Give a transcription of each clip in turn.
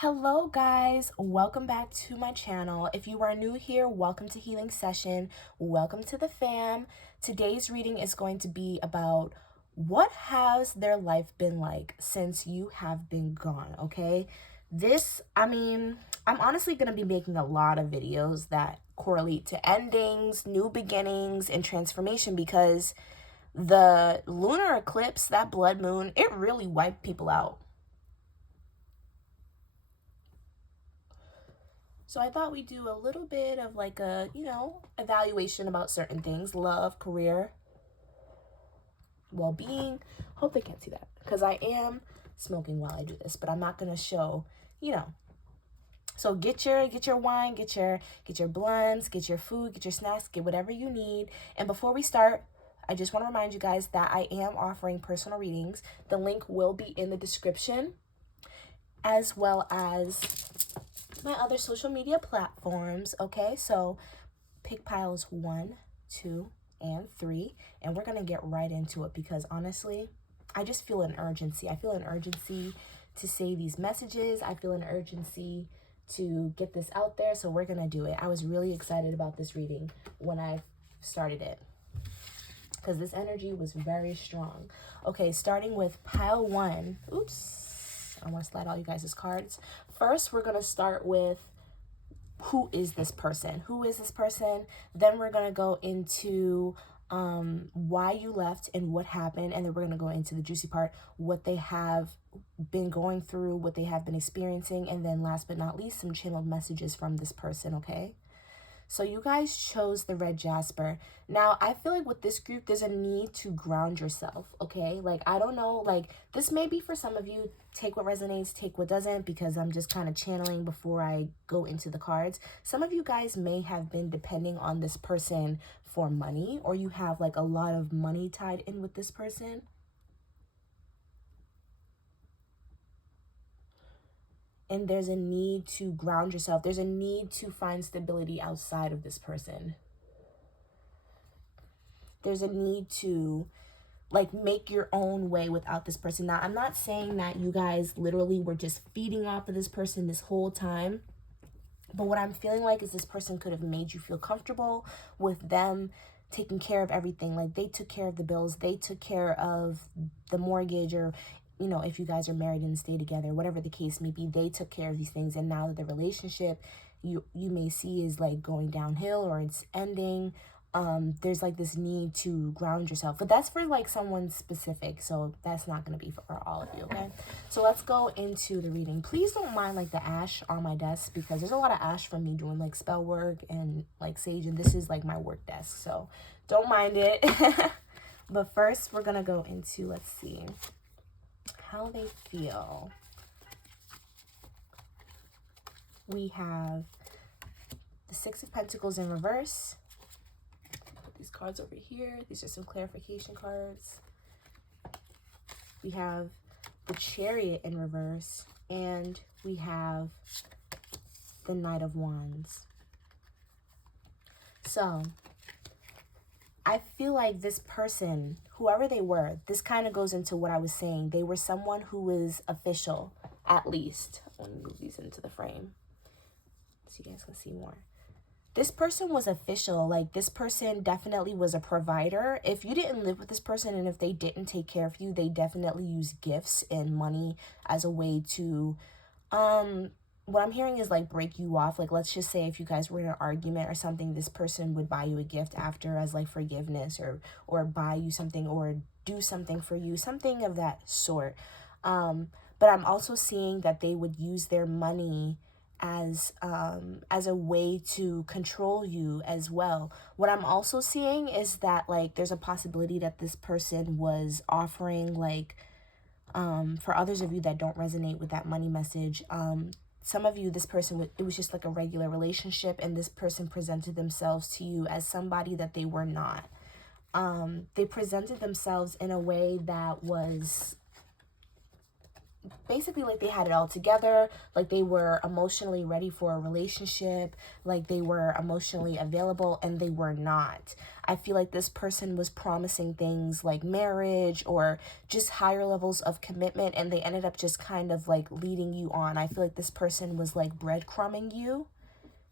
Hello guys, welcome back to my channel. If you are new here, welcome to Healing Session. Welcome to the fam. Today's reading is going to be about what has their life been like since you have been gone, okay? I'm honestly going to be making a lot of videos that correlate to endings, new beginnings, and transformation because the lunar eclipse, that blood moon, it really wiped people out. So I thought we'd do a little bit of like a, evaluation about certain things, love, career, well-being. Hope they can't see that because I am smoking while I do this, but I'm not going to show, So get your wine, get your blunts, get your food, get your snacks, get whatever you need. And before we start, I just want to remind you guys that I am offering personal readings. The link will be in the description, as well as my other social media platforms. Okay, so pick piles 1, 2, and 3, and we're gonna get right into it because honestly, I just feel an urgency. I feel an urgency to say these messages. I feel an urgency to get this out there, so we're gonna do it. I was really excited about this reading when I started it because this energy was very strong. Okay, starting with pile 1. Oops. I want to slide all you guys' cards. First, we're going to start with who is this person? Who is this person? Then we're going to go into why you left and what happened. And then we're going to go into the juicy part, what they have been going through, what they have been experiencing. And then last but not least, some channeled messages from this person, okay? So you guys chose the red jasper. Now, I feel like with this group, there's a need to ground yourself, okay? Like, I don't know, like, this may be for some of you. Take what resonates, take what doesn't, because I'm just kind of channeling before I go into the cards. Some of you guys may have been depending on this person for money, or you have, like, a lot of money tied in with this person. And there's a need to ground yourself. There's a need to find stability outside of this person. There's a need to like make your own way without this person. Now, I'm not saying that you guys literally were just feeding off of this person this whole time. But what I'm feeling like is this person could have made you feel comfortable with them taking care of everything. Like they took care of the bills. They took care of the mortgage, or if you guys are married and stay together, whatever the case may be, they took care of these things. And now that the relationship you may see is like going downhill or it's ending, there's like this need to ground yourself. But that's for like someone specific, so that's not going to be for all of you, okay? So let's go into the reading. Please don't mind like the ash on my desk because there's a lot of ash from me doing like spell work and like sage, and this is like my work desk, so don't mind it. But first we're gonna go into, let's see how they feel. We have the 6 of Pentacles in reverse. Put these cards over here. These are some clarification cards. We have the Chariot in reverse, and we have the Knight of Wands. So I feel like this person, whoever they were, this kind of goes into what I was saying. They were someone who was official, at least. Let me move these into the frame so you guys can see more. This person was official. Like, this person definitely was a provider. If you didn't live with this person and if they didn't take care of you, they definitely use gifts and money as a way to, what I'm hearing is like break you off. Like, let's just say if you guys were in an argument or something, this person would buy you a gift after as like forgiveness, or buy you something or do something for you, something of that sort. But I'm also seeing that they would use their money as a way to control you as well. What I'm also seeing is that like there's a possibility that this person was offering like, for others of you that don't resonate with that money message, some of you, this person, it was just like a regular relationship, and this person presented themselves to you as somebody that they were not. They presented themselves in a way that was basically like they had it all together, like they were emotionally ready for a relationship, like they were emotionally available, and they were not. I feel like this person was promising things like marriage or just higher levels of commitment, and they ended up just kind of like leading you on. I feel like this person was like breadcrumbing you,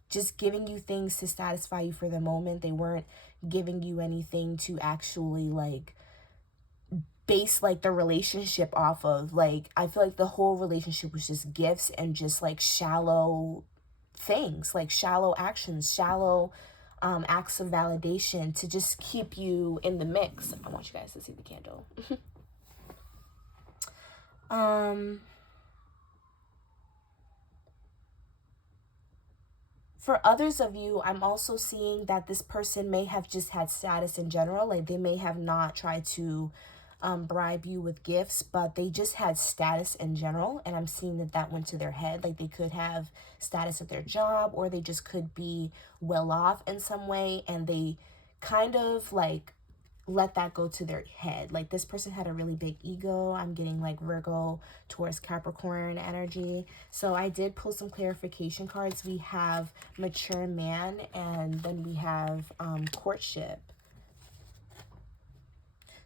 just giving you things to satisfy you for the moment. They weren't giving you anything to actually like base like the relationship off of. Like, I feel like the whole relationship was just gifts and just like shallow things, like shallow actions, shallow acts of validation to just keep you in the mix. I want you guys to see the candle. For others of you, I'm also seeing that this person may have just had status in general. Like, they may have not tried to bribe you with gifts, but they just had status in general. And I'm seeing that that went to their head. Like, they could have status at their job, or they just could be well off in some way. And they kind of like let that go to their head. Like, this person had a really big ego. I'm getting like Virgo, Taurus, Capricorn energy. So I did pull some clarification cards. We have mature man, and then we have courtship.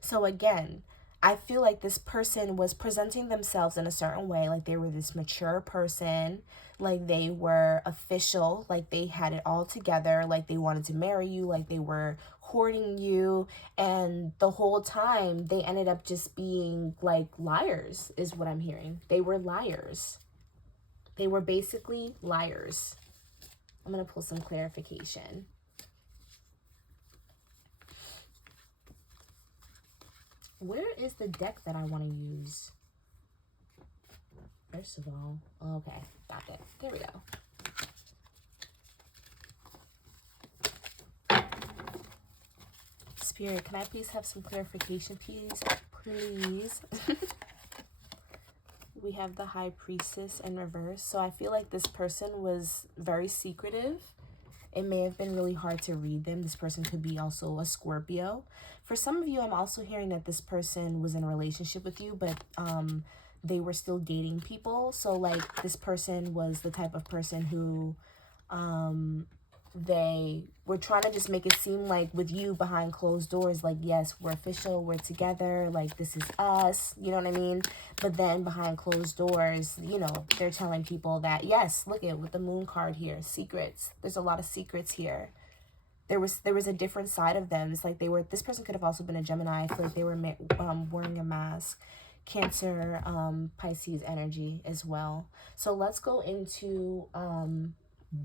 So again, I feel like this person was presenting themselves in a certain way, like they were this mature person, like they were official, like they had it all together, like they wanted to marry you, like they were courting you, and the whole time they ended up just being like liars, is what I'm hearing. They were liars. They were basically liars. I'm going to pull some clarification. Where is the deck that I want to use? First of all, okay, got it. There we go. Spirit, can I please have some clarification, please? Please. We have the High Priestess in reverse. So I feel like this person was very secretive. It may have been really hard to read them. This person could be also a Scorpio. For some of you, I'm also hearing that this person was in a relationship with you, but they were still dating people. So like this person was the type of person who they were trying to just make it seem like with you behind closed doors, like, yes, we're official, we're together, like this is us, you know what I mean? But then behind closed doors, you know, they're telling people that, yes, look at with the moon card here, secrets. There's a lot of secrets here. There was a different side of them. It's like they were, this person could have also been a Gemini. I feel like they were wearing a mask. Cancer, Pisces energy as well. So let's go into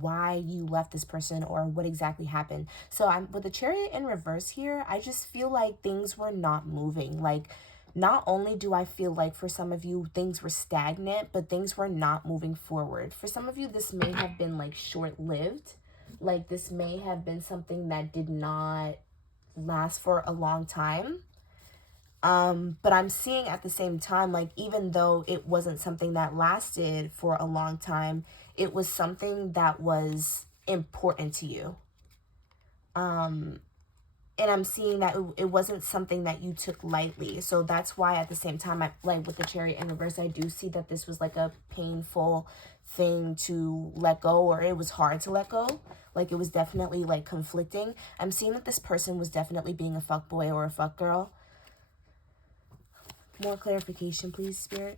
why you left this person or what exactly happened. So I'm with the Chariot in reverse here. I just feel like things were not moving. Like, not only do I feel like for some of you things were stagnant, but things were not moving forward. For some of you, this may have been like short-lived. Like, this may have been something that did not last for a long time. But I'm seeing at the same time, like, even though it wasn't something that lasted for a long time, it was something that was important to you. And I'm seeing that it wasn't something that you took lightly. So that's why at the same time, like with the Chariot in reverse, I do see that this was like a painful thing to let go, or it was hard to let go. Like, it was definitely like conflicting. I'm seeing that this person was definitely being a fuckboy or a fuckgirl. More clarification, please, Spirit.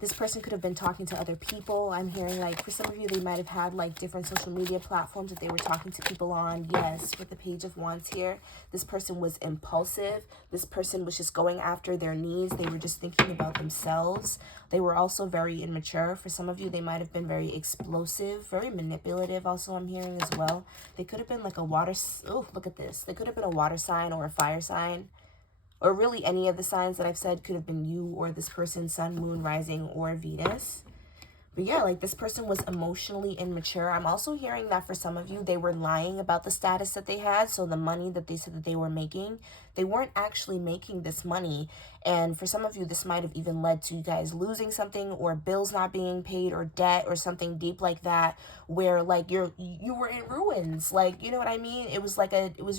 This person could have been talking to other people. I'm hearing, like, for some of you, they might have had, like, different social media platforms that they were talking to people on. Yes, with the Page of Wands here. This person was impulsive. This person was just going after their needs. They were just thinking about themselves. They were also very immature. For some of you, they might have been very explosive, very manipulative also, I'm hearing as well. They could have been, like, a water... Oh, look at this. They could have been a water sign or a fire sign. Or really any of the signs that I've said could have been you or this person, Sun, Moon, Rising, or Venus. But yeah, like, this person was emotionally immature. I'm also hearing that for some of you, they were lying about the status that they had. So the money that they said that they were making, They weren't actually making this money. And for some of you, this might have even led to you guys losing something, or bills not being paid, or debt, or something deep like that, where like you were in ruins. Like, you know what I mean? It was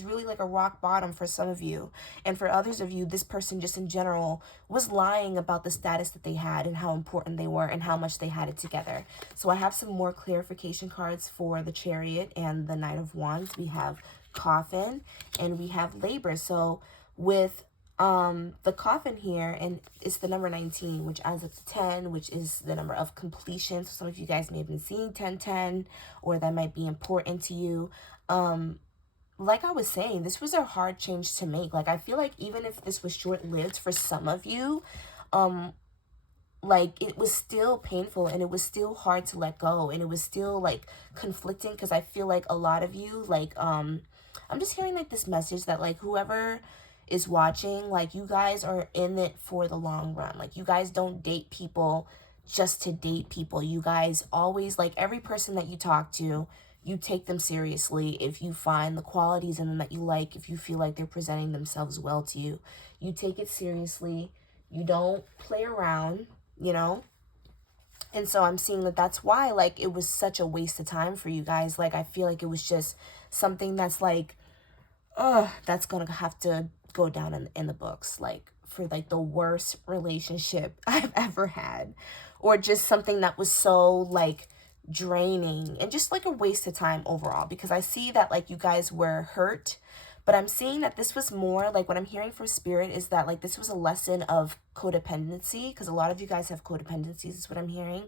really like a rock bottom for some of you. And for others of you, this person just in general was lying about the status that they had and how important they were and how much they had it together. So I have some more clarification cards for the Chariot and the Knight of Wands. We have Coffin and we have Labor. So with the Coffin here, and it's the number 19, which adds up to 10, which is the number of completion. So some of you guys may have been seeing 1010, or that might be important to you. Like I was saying, this was a hard change to make. Like, I feel like even if this was short-lived for some of you, like, it was still painful, and it was still hard to let go, and it was still like conflicting, because I feel like a lot of you, like, I'm just hearing like this message that like whoever is watching, like, you guys are in it for the long run. Like, you guys don't date people just to date people. You guys always, like, every person that you talk to, you take them seriously. If you find the qualities in them that you like, if you feel like they're presenting themselves well to you, you take it seriously. You don't play around, you know? And so I'm seeing that that's why, like, it was such a waste of time for you guys. Like, I feel like it was just something that's like, that's gonna have to go down in the books, like, for like the worst relationship I've ever had, or just something that was so like draining and just like a waste of time overall. Because I see that like you guys were hurt, but I'm seeing that this was more like, what I'm hearing from Spirit is that like this was a lesson of codependency, because a lot of you guys have codependencies is what I'm hearing.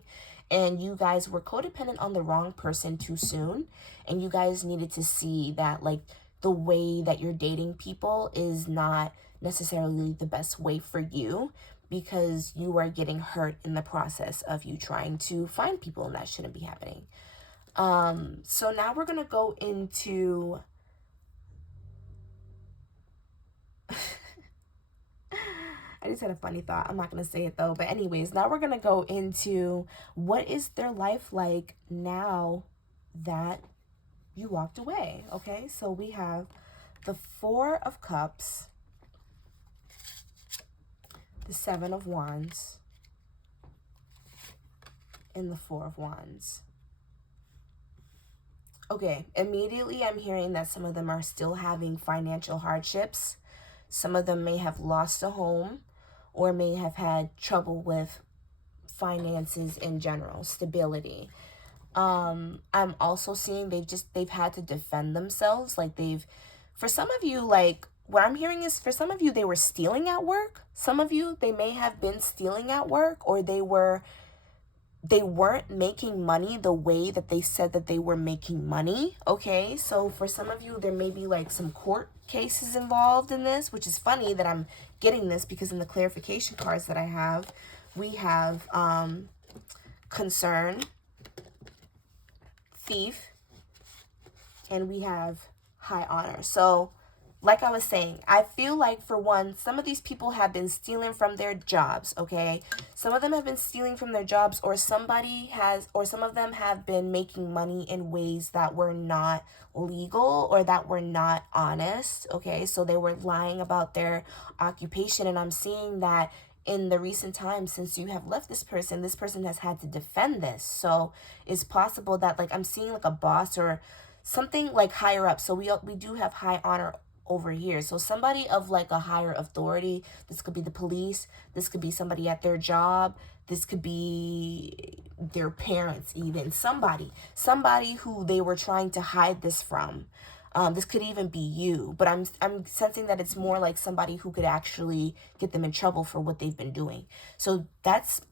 And you guys were codependent on the wrong person too soon, and you guys needed to see that like the way that you're dating people is not necessarily the best way for you, because you are getting hurt in the process of you trying to find people, and that shouldn't be happening. So now we're gonna go into I just had a funny thought. I'm not going to say it though. But anyways, now we're going to go into what is their life like now that you walked away. Okay, so we have the Four of Cups, the Seven of Wands, and the Four of Wands. Okay, immediately I'm hearing that some of them are still having financial hardships. Some of them may have lost a home, or may have had trouble with finances in general, stability. I'm also seeing they've had to defend themselves. Like, for some of you, like, what I'm hearing is for some of you, they were stealing at work. Some of you, they may have been stealing at work, or they weren't making money the way that they said that they were making money. Okay, so for some of you, there may be like some court cases involved in this, which is funny that I'm getting this, because in the clarification cards that I have, we have concern, thief, and we have high honor. So like I was saying, I feel like, for one, some of these people have been stealing from their jobs, okay? Some of them have been stealing from their jobs, or some of them have been making money in ways that were not legal, or that were not honest, okay? So they were lying about their occupation, and I'm seeing that in the recent times since you have left this person has had to defend this. So it's possible that, like, I'm seeing like a boss or something like higher up. So we do have high honor over here. So somebody of like a higher authority, this could be the police, this could be somebody at their job, this could be their parents, even somebody who they were trying to hide this from. This could even be you, but I'm sensing that it's more like somebody who could actually get them in trouble for what they've been doing. So that's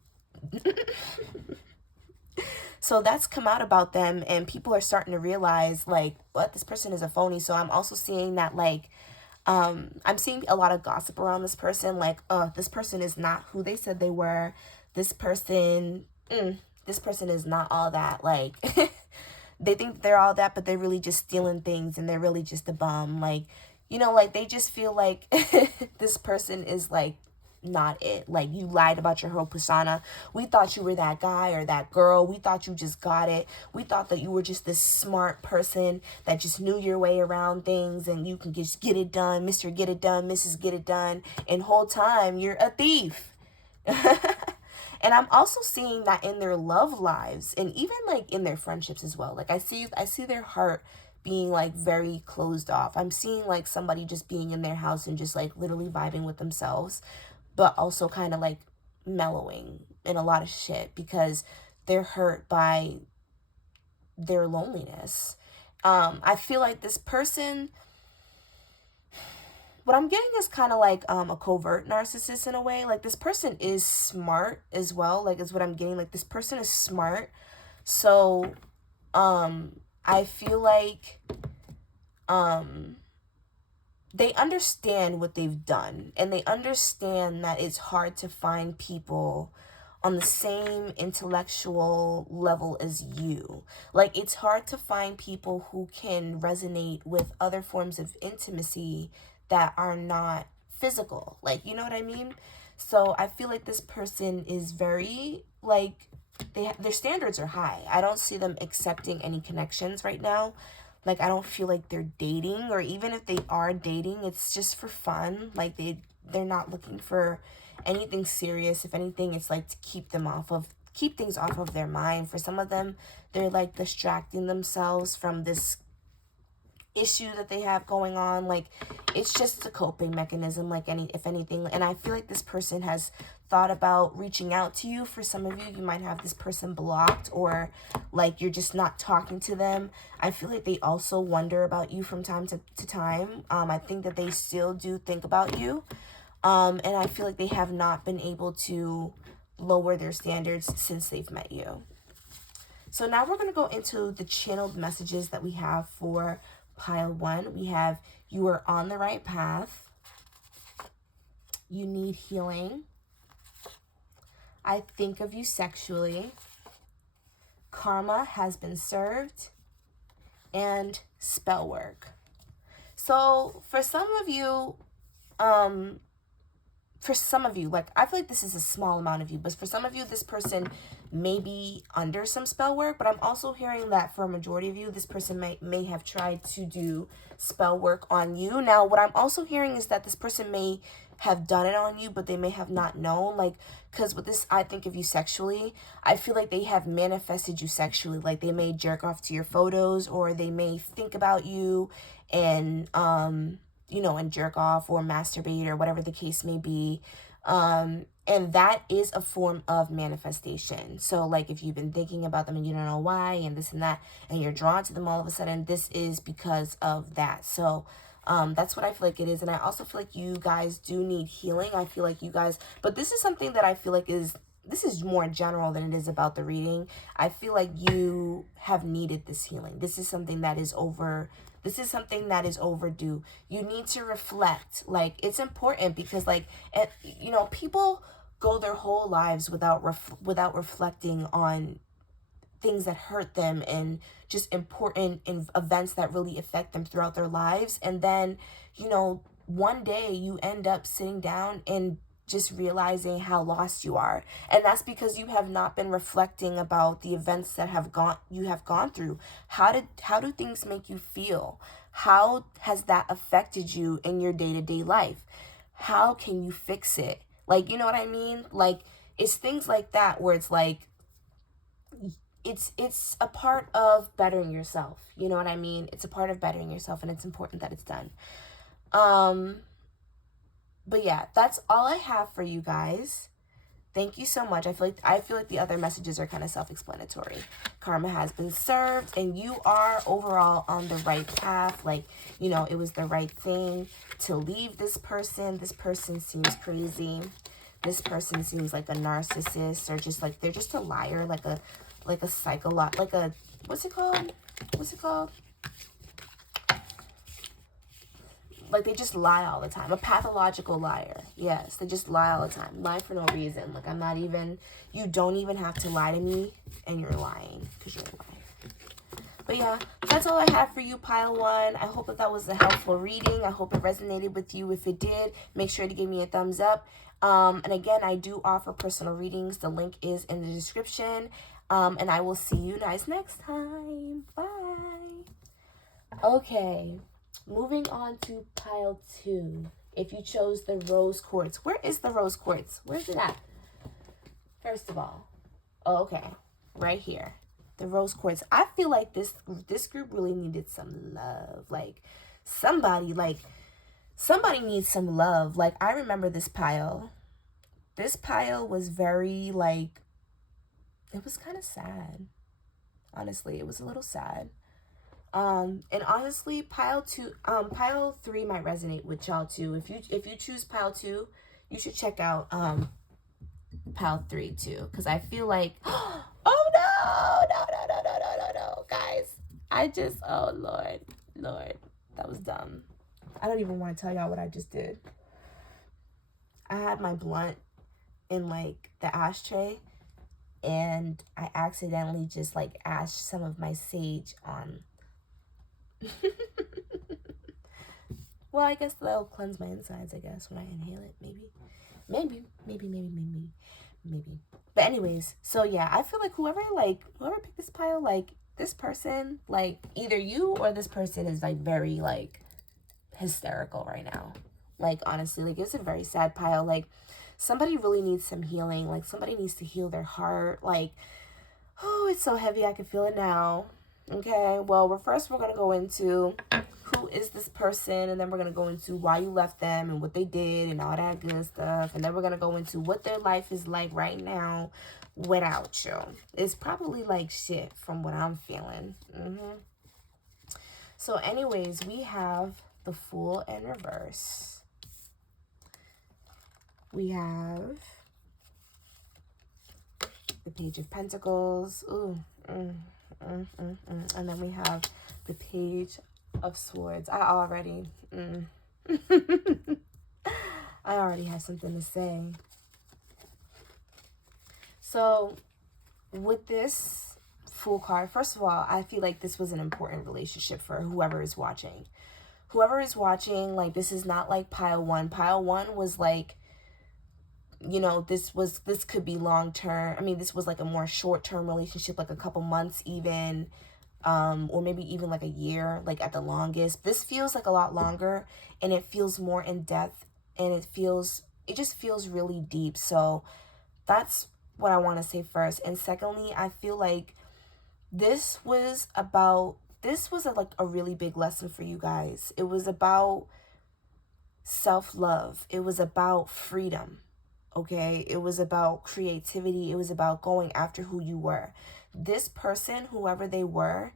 that's come out about them, and people are starting to realize, like, what, this person is a phony. So I'm also seeing that, like, I'm seeing a lot of gossip around this person, like, this person is not who they said they were. This person is not all that. Like, they think they're all that, but they're really just stealing things, and they're really just a bum. Like, you know, like, they just feel like this person is like not it. Like, you lied about your whole persona. We thought you were that guy or that girl. We thought you just got it. We thought that you were just this smart person that just knew your way around things and you can just get it done, Mr. Get It Done, Mrs. Get It Done, and whole time you're a thief. And I'm also seeing that in their love lives and even like in their friendships as well. Like I see their heart being like very closed off. I'm seeing like somebody just being in their house and just like literally vibing with themselves, but also kind of like mellowing in a lot of shit because they're hurt by their loneliness. I feel like this person, what I'm getting is kind of like a covert narcissist in a way. Like, this person is smart as well, like, is what I'm getting. Like, this person is smart. So I feel like they understand what they've done, and they understand that it's hard to find people on the same intellectual level as you. Like, it's hard to find people who can resonate with other forms of intimacy that are not physical. Like, you know what I mean? So I feel like this person is very, like, their standards are high. I don't see them accepting any connections right now. Like, I don't feel like they're dating, or even if they are dating, it's just for fun. Like, they're not looking for anything serious. If anything, it's like to keep things off of their mind. For some of them, they're like distracting themselves from this issue that they have going on. Like, it's just a coping mechanism, like if anything. And I feel like this person has thought about reaching out to you. For some of you, you might have this person blocked, or like you're just not talking to them. I feel like they also wonder about you from time to time. I think that they still do think about you. And I feel like they have not been able to lower their standards since they've met you. So now we're going to go into the channeled messages that we have for pile 1. We have, you are on the right path. You need healing. I think of you sexually. Karma has been served. And spell work. So for some of you, like, I feel like this is a small amount of you, but for some of you, this person may be under some spell work. But I'm also hearing that for a majority of you, this person may have tried to do spell work on you. Now, what I'm also hearing is that this person may have done it on you, but they may have not known. Like, because with this, I think of you sexually, I feel like they have manifested you sexually. Like, they may jerk off to your photos, or they may think about you and, you know, and jerk off or masturbate or whatever the case may be. And that is a form of manifestation. So, like, if you've been thinking about them and you don't know why and this and that, and you're drawn to them all of a sudden, this is because of that. So, that's what I feel like it is. And I also feel like you guys do need healing. I feel like you guys, but this is something that I feel like this is more general than it is about the reading. I feel like you have needed this healing. This is something that is overdue. You need to reflect. Like, it's important because, like, you know, people go their whole lives without reflecting on things that hurt them and just important events that really affect them throughout their lives. And then, you know, one day you end up sitting down and just realizing how lost you are. And that's because you have not been reflecting about the events that you have gone through. How do things make you feel? How has that affected you in your day-to-day life? How can you fix it? Like, you know what I mean? Like, it's things like that where it's like, it's a part of bettering yourself. You know what I mean? It's a part of bettering yourself, and it's important that it's done. But yeah, that's all I have for you guys. Thank you so much. I feel like the other messages are kind of self-explanatory. Karma has been served, and you are overall on the right path. Like, you know, it was the right thing to leave this person. This person seems crazy. This person seems like a narcissist, or just like they're just a liar, like a psycho, like a, what's it called? Like, they just lie all the time. A pathological liar. Yes, they just lie all the time. Lie for no reason. Like, you don't even have to lie to me, and you're lying because you're lying. But yeah, that's all I have for you, pile one. I hope that was a helpful reading. I hope it resonated with you. If it did, make sure to give me a thumbs up. And again, I do offer personal readings. The link is in the description. And I will see you guys next time. Bye. Okay, moving on to pile two. If you chose the rose quartz, where is the rose quartz? Where's it at? First of all, okay, right here, the rose quartz. I feel like this group really needed some love. Like somebody needs some love. Like I remember this pile. This pile was very like, it was kind of sad. Honestly, it was a little sad. And honestly, pile three might resonate with y'all too. If you choose pile two, you should check out pile three too, because I feel like oh no, guys, oh Lord, that was dumb. I don't even want to tell y'all what I just did. I had my blunt in like the ashtray, and I accidentally just like ashed some of my sage on. Well, I guess that'll cleanse my insides, I guess, when I inhale it. Maybe. But anyways, so yeah, I feel like whoever picked this pile, like this person, like either you or this person is like very like hysterical right now. Like honestly, like it's a very sad pile. Like somebody really needs some healing. Like somebody needs to heal their heart. Like, oh, it's so heavy. I can feel it now. Okay, well, we're going to go into who is this person, and then we're going to go into why you left them and what they did and all that good stuff. And then we're going to go into what their life is like right now without you. It's probably like shit from what I'm feeling. So anyways, we have the Fool in reverse. We have the Page of Pentacles. Ooh, and then we have the Page of Swords. I already have something to say. So with this Fool card, first of all, I feel like this was an important relationship for whoever is watching. Like this is not like pile one. Pile one was like, you know, this could be long term. I mean, this was like a more short term relationship, like a couple months even, or maybe even like a year, like at the longest. This feels like a lot longer, and it feels more in depth, and it just feels really deep. So that's what I want to say first. And secondly, I feel like this was like a really big lesson for you guys. It was about self-love. It was about freedom. Okay, it was about creativity. It was about going after who you were. This person, whoever they were,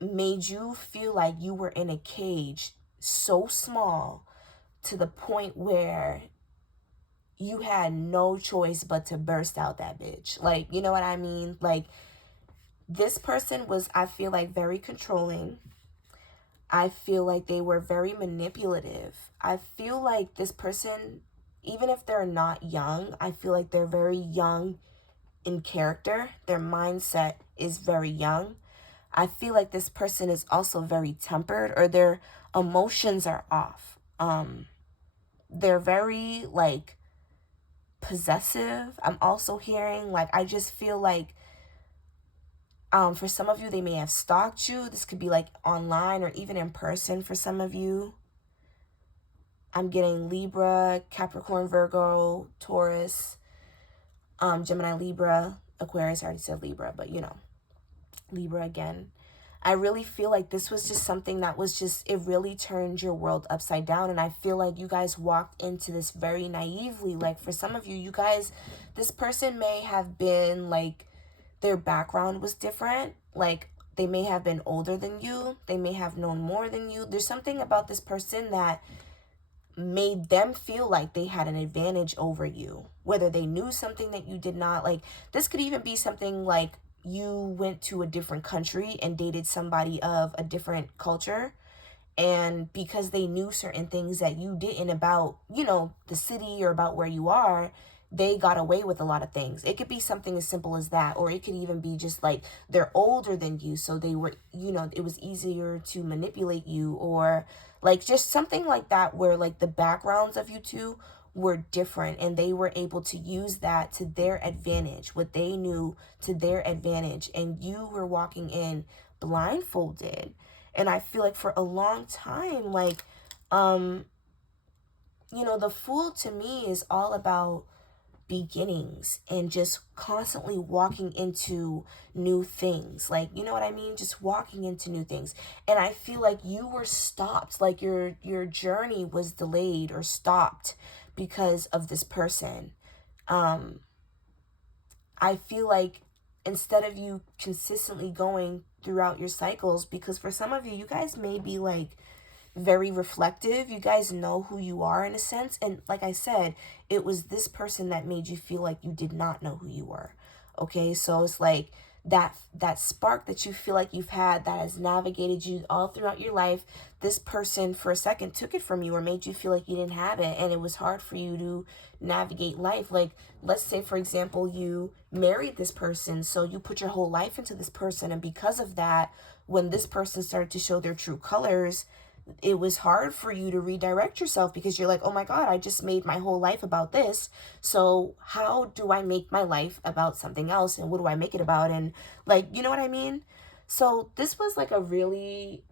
made you feel like you were in a cage so small to the point where you had no choice but to burst out that bitch. Like, you know what I mean? Like, this person was, I feel like, very controlling. I feel like they were very manipulative. I feel like this person, even if they're not young, I feel like they're very young in character. Their mindset is very young. I feel like this person is also very tempered, or their emotions are off. They're very like possessive. I'm also hearing, like, I just feel like for some of you, they may have stalked you. This could be like online or even in person for some of you. I'm getting Libra, Capricorn, Virgo, Taurus, Gemini, Libra, Aquarius. I already said Libra, but you know, Libra again. I really feel like this was just something that was just, it really turned your world upside down. And I feel like you guys walked into this very naively. Like for some of you, you guys, this person may have been like, their background was different. Like they may have been older than you. They may have known more than you. There's something about this person that made them feel like they had an advantage over you, whether they knew something that you did not. Like this could even be something like you went to a different country and dated somebody of a different culture, and because they knew certain things that you didn't about, you know, the city or about where you are, they got away with a lot of things. It could be something as simple as that, or it could even be just like they're older than you, so they were, you know, it was easier to manipulate you, or like just something like that, where like the backgrounds of you two were different and they were able to use that to their advantage, what they knew to their advantage, and you were walking in blindfolded. And I feel like for a long time, like, you know, the Fool to me is all about beginnings and just constantly walking into new things. Like, you know what I mean? Just walking into new things. And I feel like you were stopped, like your journey was delayed or stopped because of this person. I feel like instead of you consistently going throughout your cycles, because for some of you, you guys may be like very reflective. You guys know who you are in a sense. And like I said, it was this person that made you feel like you did not know who you were. Okay, so it's like that spark that you feel like you've had that has navigated you all throughout your life, this person for a second took it from you or made you feel like you didn't have it, and it was hard for you to navigate life. Like, let's say for example, you married this person, so you put your whole life into this person, and because of that, when this person started to show their true colors, it was hard for you to redirect yourself, because you're like, oh my God, I just made my whole life about this. So how do I make my life about something else? And what do I make it about? And like, you know what I mean? So this was like a really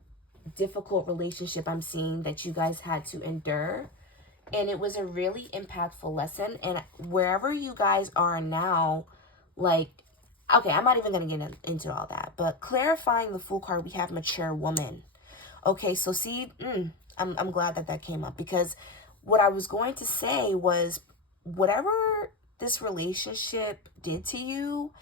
difficult relationship I'm seeing that you guys had to endure. And it was a really impactful lesson. And wherever you guys are now, like, okay, I'm not even going to get into all that, but clarifying the Fool card, we have mature woman. Okay, so see, I'm glad that came up, because what I was going to say was, whatever this relationship did to you,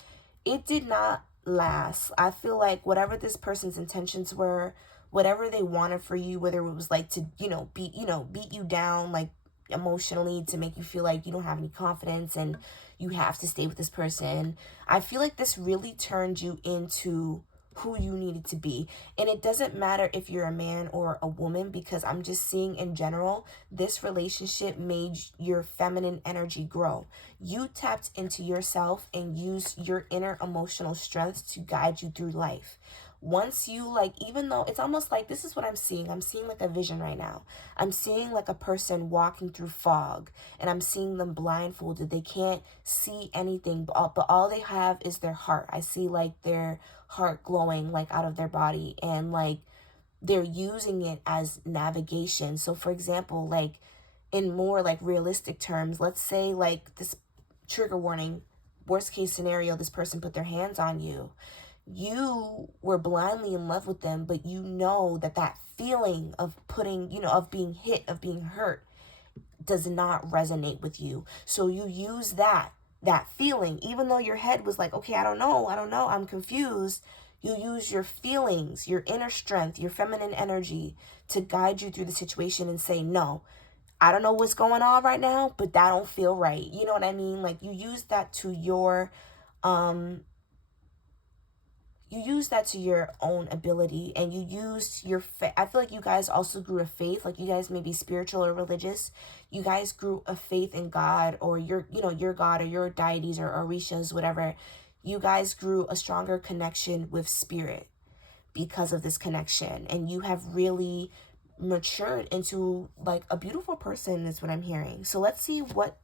it did not last. I feel like whatever this person's intentions were, whatever they wanted for you, whether it was like to, beat you down, like emotionally, to make you feel like you don't have any confidence and you have to stay with this person. I feel like this really turned you into who you needed to be. And it doesn't matter if you're a man or a woman, because I'm just seeing in general, this relationship made your feminine energy grow. You tapped into yourself and used your inner emotional strength to guide you through life. Once you, like, even though it's almost like, this is what I'm seeing like a vision right now. I'm seeing like a person walking through fog, and I'm seeing them blindfolded. They can't see anything, but all they have is their heart. I see like their heart glowing like out of their body, and like they're using it as navigation. So for example, like in more like realistic terms, let's say like this, trigger warning, worst case scenario, this person put their hands on you. You were blindly in love with them, but you know that feeling of of being hit, of being hurt, does not resonate with you. So you use that feeling, even though your head was like, okay, I don't know, I'm confused. You use your feelings, your inner strength, your feminine energy to guide you through the situation and say, no, I don't know what's going on right now, but that don't feel right. You know what I mean? Like, you use that to your own ability, and you used your I feel like you guys also grew a faith. Like, you guys may be spiritual or religious. You guys grew a faith in God, or your God, or your deities, or orishas, whatever. You guys grew a stronger connection with spirit because of this connection, and you have really matured into like a beautiful person, is what I'm hearing. So let's see what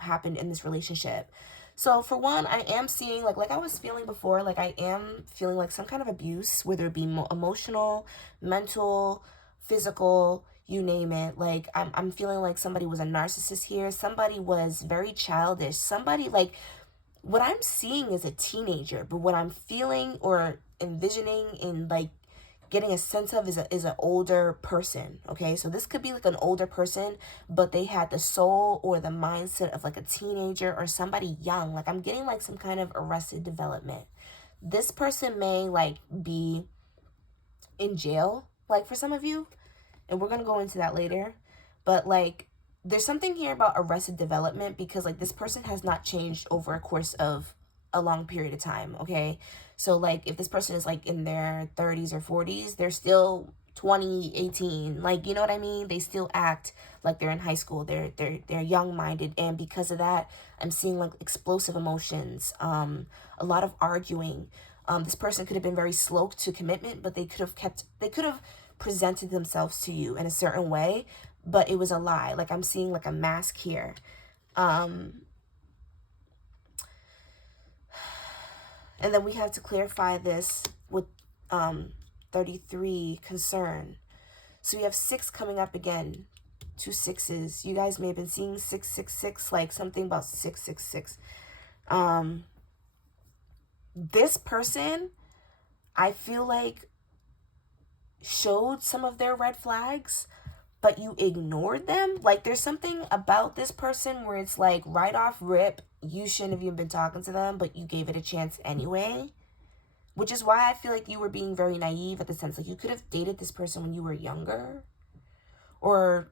happened in this relationship. So for one, I am seeing like I was feeling before, like I am feeling like some kind of abuse, whether it be emotional, mental, physical, you name it. Like I'm feeling like somebody was a narcissist here. Somebody was very childish. Somebody, like, what I'm seeing is a teenager, but what I'm feeling or envisioning and like getting a sense of is an older person. Okay, so this could be like an older person, but they had the soul or the mindset of like a teenager or somebody young. Like, I'm getting like some kind of arrested development. This person may like be in jail, like for some of you, and we're gonna go into that later. But like, there's something here about arrested development, because like this person has not changed over a course of a long period of time. Okay, so like if this person is like in their 30s or 40s, they're still 2018. Like, you know what I mean? They still act like they're in high school. They're young-minded, and because of that, I'm seeing like explosive emotions, a lot of arguing. This person could have been very slow to commitment, but they could have presented themselves to you in a certain way, but it was a lie. Like, I'm seeing like a mask here. And then we have to clarify this with 33, concern. So we have 6 coming up again. 2 6s. You guys may have been seeing 666, like something about 666. This person, I feel like, showed some of their red flags, but you ignored them. Like, there's something about this person where it's like right off rip, you shouldn't have even been talking to them, but you gave it a chance anyway. Which is why I feel like you were being very naive, at the sense like you could have dated this person when you were younger. Or,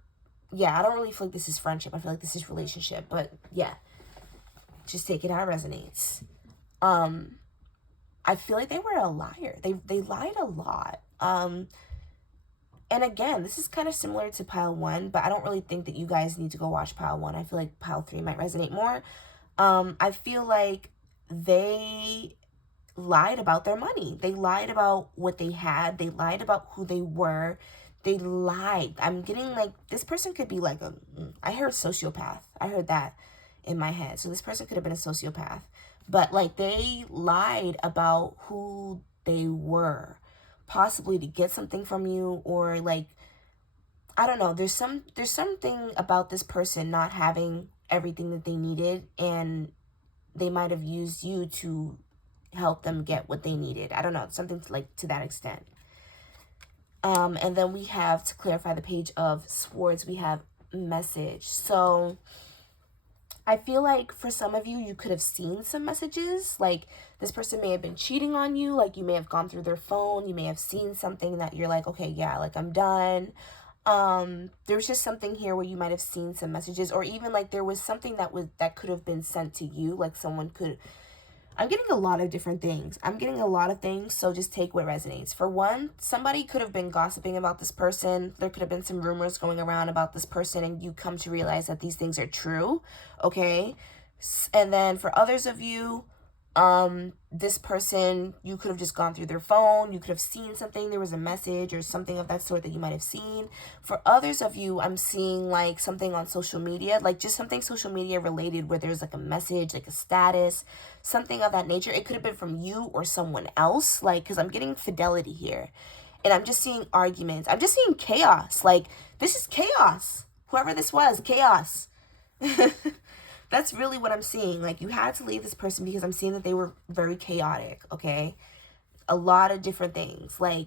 yeah, I don't really feel like this is friendship. I feel like this is relationship. But yeah, just take it how it resonates. I feel like they were a liar. They lied a lot. And again, this is kind of similar to pile 1, but I don't really think that you guys need to go watch pile 1. I feel like pile 3 might resonate more. I feel like they lied about their money. They lied about what they had. They lied about who they were. They lied. I'm getting like, this person could be like I heard sociopath. I heard that in my head. So this person could have been a sociopath. But like, they lied about who they were, possibly to get something from you, or like, I don't know. There's something about this person not having everything that they needed, and they might have used you to help them get what they needed. I don't know, something like to that extent. And then we have, to clarify the Page of Swords, we have message. So I feel like for some of you, you could have seen some messages. Like, this person may have been cheating on you. Like, you may have gone through their phone. You may have seen something that you're like, okay, yeah, like, I'm done. There's just something here where you might have seen some messages, or even like there was something that could have been sent to you. Like, someone could, I'm getting a lot of different things. I'm getting a lot of things, so just take what resonates. For one, somebody could have been gossiping about this person. There could have been some rumors going around about this person, and you come to realize that these things are true, okay? And then for others of you, this person, you could have just gone through their phone. You could have seen something. There was a message or something of that sort that you might have seen. For others of you, I'm seeing like something on social media, like just something social media related, where there's like a message, like a status, something of that nature. It could have been from you or someone else, like, because I'm getting fidelity here. And I'm just seeing arguments. I'm just seeing chaos. Like, this is chaos. Whoever this was, chaos. That's really what I'm seeing. Like, you had to leave this person because I'm seeing that they were very chaotic, okay? A lot of different things. Like,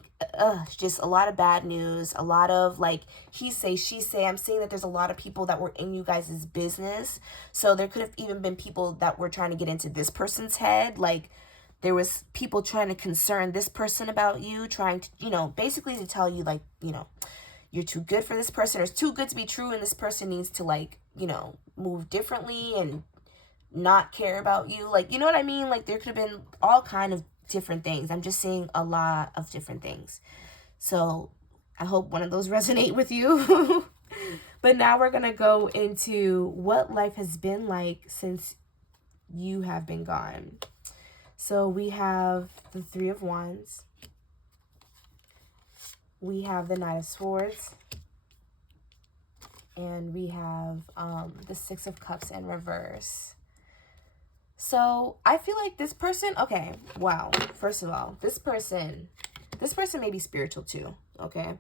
just a lot of bad news. A lot of, like, he say, she say. I'm seeing that there's a lot of people that were in you guys' business. So there could have even been people that were trying to get into this person's head. Like, there was people trying to concern this person about you. Trying to, you know, basically to tell you, like, you know, you're too good for this person, or it's too good to be true, and this person needs to, like, you know, move differently and not care about you. Like, you know what I mean? Like, there could have been all kind of different things. I'm just seeing a lot of different things. So I hope one of those resonate with you. But now we're going to go into what life has been like since you have been gone. So we have the 3 of Wands. We have the Knight of Swords. And we have the 6 of Cups in reverse. So I feel like this person, okay, wow. First of all, this person may be spiritual too, okay?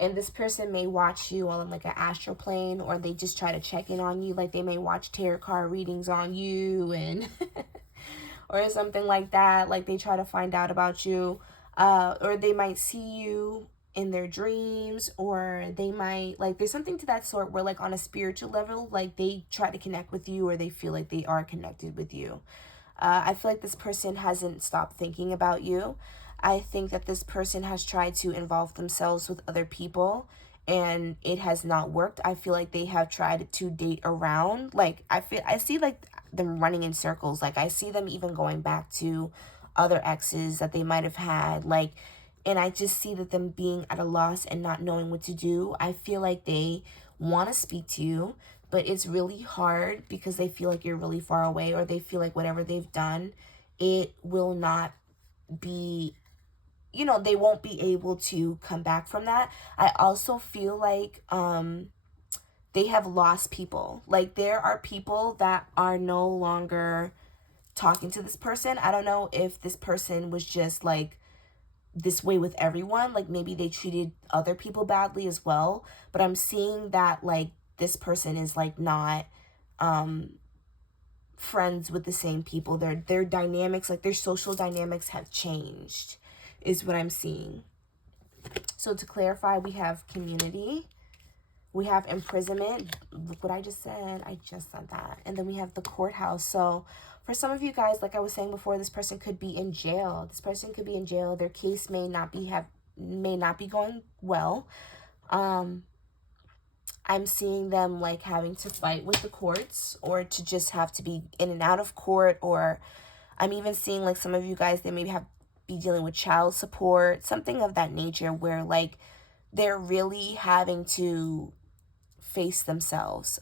And this person may watch you on like an astral plane, or they just try to check in on you. Like, they may watch tarot card readings on you, and or something like that. Like, they try to find out about you, or they might see you in their dreams, or they might, like, there's something to that sort where, like, on a spiritual level, like, they try to connect with you, or they feel like they are connected with you. I feel like this person hasn't stopped thinking about you. I think that this person has tried to involve themselves with other people, and it has not worked. I feel like they have tried to date around. Like, I see like them running in circles. Like, I see them even going back to other exes that they might have had. Like, And I just see that them being at a loss and not knowing what to do. I feel like they want to speak to you, but it's really hard because they feel like you're really far away, or they feel like whatever they've done, it will not be, you know, they won't be able to come back from that. I also feel like they have lost people. Like, there are people that are no longer talking to this person. I don't know if this person was just like this way with everyone, like maybe they treated other people badly as well, but I'm seeing that like this person is like not friends with the same people. Their dynamics, like their social dynamics have changed, is what I'm seeing. So to clarify, we have community, we have imprisonment. Look what I just said. I just said that. And then we have the courthouse. So for some of you guys, like I was saying before, this person could be in jail. This person could be in jail. Their case may not be going well. I'm seeing them like having to fight with the courts, or to just have to be in and out of court. Or I'm even seeing like some of you guys, they maybe be dealing with child support, something of that nature, where like they're really having to face themselves.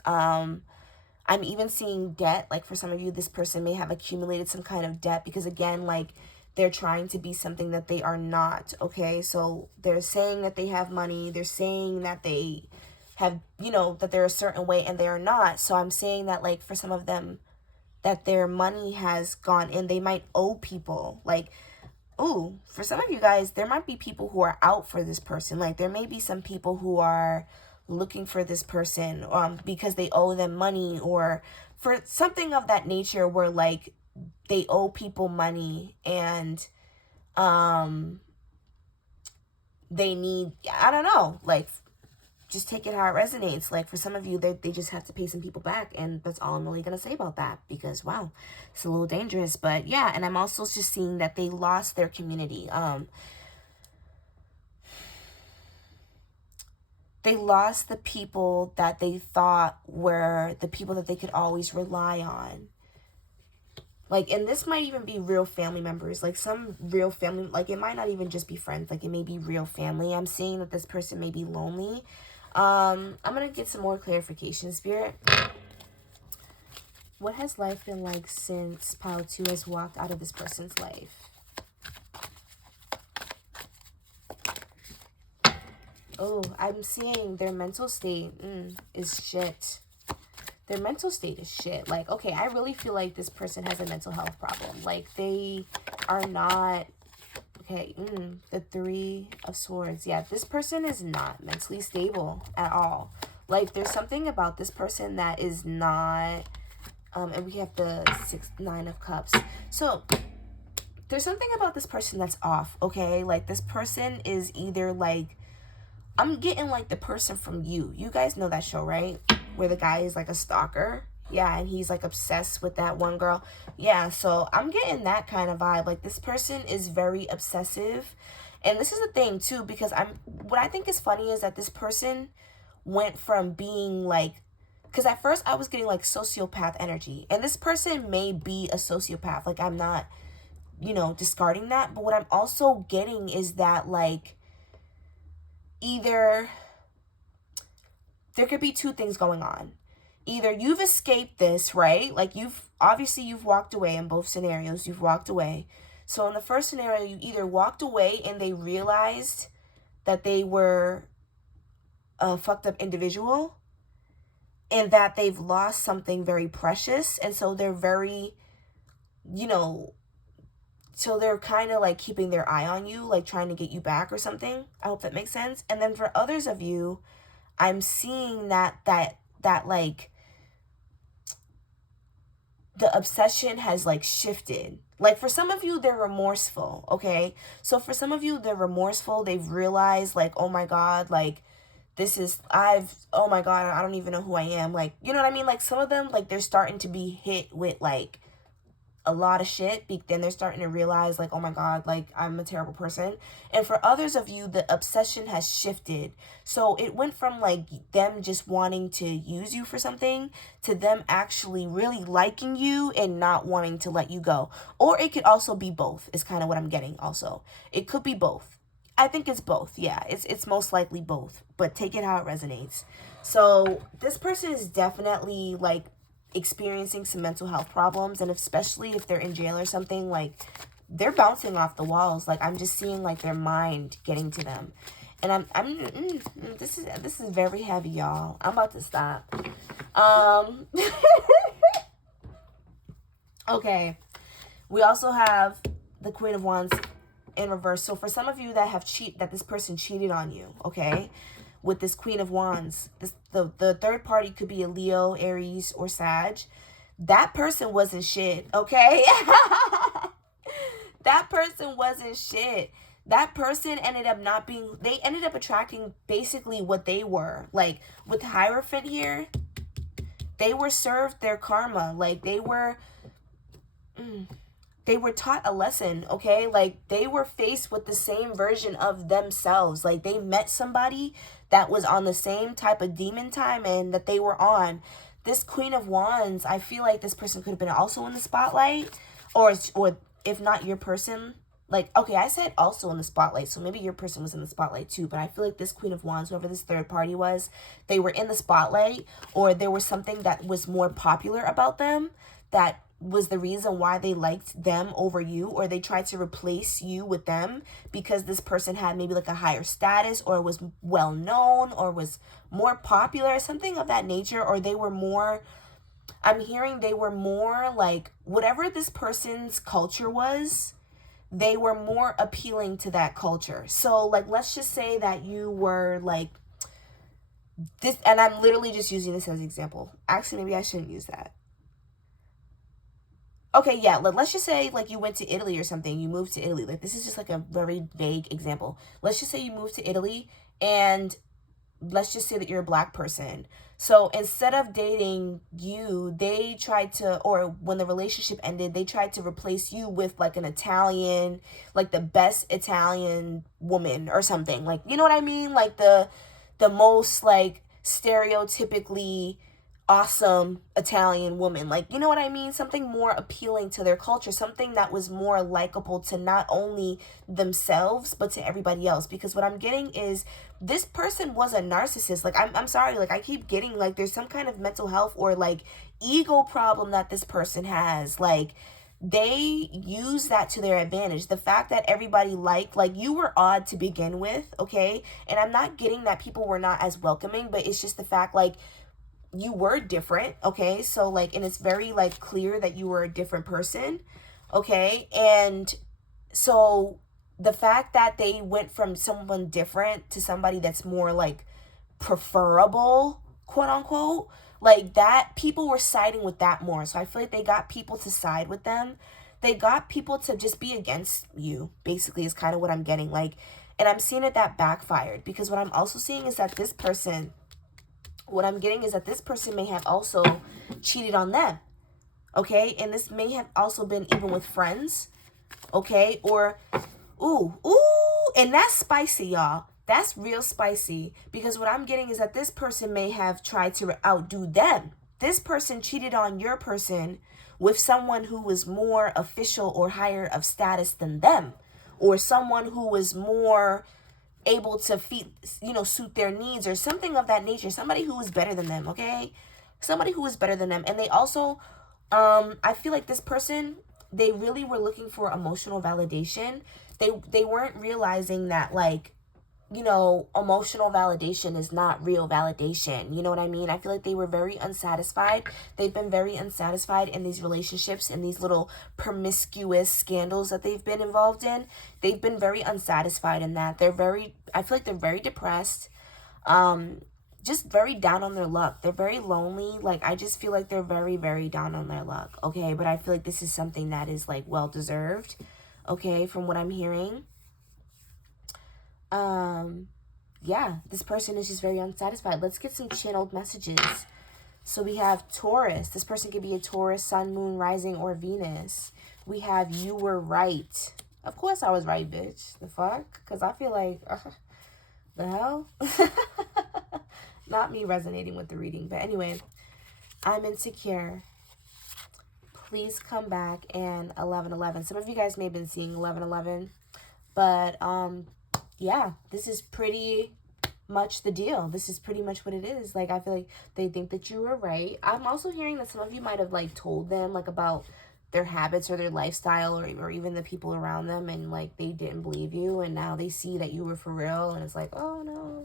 I'm even seeing debt. Like for some of you, this person may have accumulated some kind of debt because, again, like they're trying to be something that they are not. Okay, so they're saying that they have money, they're saying that they have, you know, that they're a certain way, and they are not. So I'm saying that like for some of them, that their money has gone and they might owe people. Like, oh, for some of you guys, there might be people who are out for this person. Like there may be some people who are looking for this person because they owe them money, or for something of that nature, where like they owe people money and they need, I don't know, like just take it how it resonates. Like for some of you, they just have to pay some people back, and that's all I'm really gonna say about that, because wow, it's a little dangerous. But yeah, and I'm also just seeing that they lost their community. They lost the people that they thought were the people that they could always rely on. Like, and this might even be real family members, like some real family, like it might not even just be friends, like it may be real family. I'm seeing that this person may be lonely. I'm going to get some more clarification, Spirit. What has life been like since Pile 2 has walked out of this person's life? Oh, I'm seeing their mental state is shit. Their mental state is shit. Like, okay, I really feel like this person has a mental health problem. Like, they are not... Okay, the 3 of Swords. Yeah, this person is not mentally stable at all. Like, there's something about this person that is not... and we have the 9 of Cups. So, there's something about this person that's off, okay? Like, this person is either, like... I'm getting, like, the person from You. You guys know that show, right? Where the guy is, like, a stalker. Yeah, and he's, like, obsessed with that one girl. Yeah, so I'm getting that kind of vibe. Like, this person is very obsessive. And this is the thing, too, because what I think is funny is that this person went from being, like... Because at first I was getting, like, sociopath energy. And this person may be a sociopath. Like, I'm not, you know, discarding that. But what I'm also getting is that, like... Either there could be 2 things going on. Either you've escaped this, right? Like you've walked away in both scenarios. You've walked away. So in the first scenario, you either walked away and they realized that they were a fucked up individual and that they've lost something very precious. And so they're very, you know, so they're kind of like keeping their eye on you, like trying to get you back or something. I hope that makes sense. And then for others of you, I'm seeing that like the obsession has like shifted. Like for some of you, they're remorseful. Okay. So for some of you, they're remorseful. They've realized like, oh my God, like oh my God, I don't even know who I am. Like, you know what I mean? Like some of them, like they're starting to be hit with like a lot of shit, then they're starting to realize like, oh my God, like I'm a terrible person. And for others of you, the obsession has shifted. So it went from like them just wanting to use you for something to them actually really liking you and not wanting to let you go. Or it could also be both, is kind of what I'm getting also. It could be both. I think it's both. Yeah, it's most likely both, but take it how it resonates. So this person is definitely like experiencing some mental health problems, and especially if they're in jail or something, like they're bouncing off the walls. Like I'm just seeing like their mind getting to them. And this is very heavy, y'all. I'm about to stop. Okay. We also have the Queen of Wands in reverse. So for some of you that this person cheated on you, okay, with this Queen of Wands, the third party could be a Leo, Aries, or Sag. That person wasn't shit, okay? That person wasn't shit. That person ended up attracting basically what they were. Like with the Hierophant here, they were served their karma. Like they were taught a lesson, okay? Like they were faced with the same version of themselves. Like they met somebody that was on the same type of demon time and that they were on. This Queen of Wands, I feel like this person could have been also in the spotlight, or if not your person. Like, okay, I said also in the spotlight, so maybe your person was in the spotlight too, but I feel like this Queen of Wands, whoever this third party was, they were in the spotlight, or there was something that was more popular about them that was the reason why they liked them over you, or they tried to replace you with them because this person had maybe like a higher status, or was well known, or was more popular, something of that nature, or they were more, I'm hearing they were more like whatever this person's culture was, they were more appealing to that culture. So like, let's just say that you were like this, and I'm literally just using this as an example. Actually, maybe I shouldn't use that. Okay, yeah, let's just say like you went to Italy or something, you moved to Italy. Like this is just like a very vague example. Let's just say you moved to Italy, and let's just say that you're a black person. So instead of dating you, they tried to, or when the relationship ended, they tried to replace you with like an Italian, like the best Italian woman or something. Like, you know what I mean? Like the most like stereotypically awesome Italian woman. Like, you know what I mean? Something more appealing to their culture, something that was more likable to not only themselves, but to everybody else. Because what I'm getting is this person was a narcissist. Like, I'm sorry, like I keep getting like there's some kind of mental health or like ego problem that this person has. Like, they use that to their advantage. The fact that everybody like you were odd to begin with, okay? And I'm not getting that people were not as welcoming, but it's just the fact like you were different, okay? So like, and it's very like clear that you were a different person, okay? And so the fact that they went from someone different to somebody that's more like preferable, quote unquote, like that, people were siding with that more. So I feel like they got people to side with them. They got people to just be against you, basically, is kind of what I'm getting. Like, and I'm seeing that backfired, because what I'm also seeing is that this person, what I'm getting is that this person may have also cheated on them, okay? And this may have also been even with friends, okay? Or, ooh, and that's spicy, y'all. That's real spicy, because what I'm getting is that this person may have tried to outdo them. This person cheated on your person with someone who was more official or higher of status than them, or someone who was more able to suit their needs or something of that nature. Somebody who was better than them, okay? Somebody who was better than them. And they also, I feel like this person, they really were looking for emotional validation. They weren't realizing that, like, you know, emotional validation is not real validation. You know what I mean? I feel like they were very unsatisfied. They've been very unsatisfied in these relationships and these little promiscuous scandals that they've been involved in. They've been very unsatisfied in that. I feel like they're very depressed. Just very down on their luck. They're very lonely. Like, I just feel like they're very, very down on their luck. Okay, but I feel like this is something that is like well deserved. Okay, from what I'm hearing. Yeah, this person is just very unsatisfied. Let's get some channeled messages. So we have Taurus. This person could be a Taurus, Sun, Moon, Rising, or Venus. We have you were right. Of course I was right, bitch. The fuck? Because I feel like, the hell? Not me resonating with the reading. But anyway, I'm insecure. Please come back. And 1111. Some of you guys may have been seeing 1111. But, yeah, this is pretty much the deal. This is pretty much what it is. Like, I feel like they think that you were right. I'm also hearing that some of you might have, like, told them, like, about their habits or their lifestyle, or even the people around them, and, like, they didn't believe you, and now they see that you were for real, and it's like, oh, no.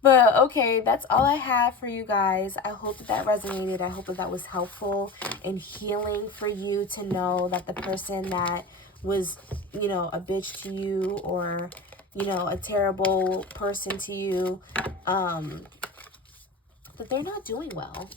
But, okay, that's all I have for you guys. I hope that resonated. I hope that was helpful and healing for you to know that the person that was, you know, a bitch to you, or, you know, a terrible person to you, that they're not doing well.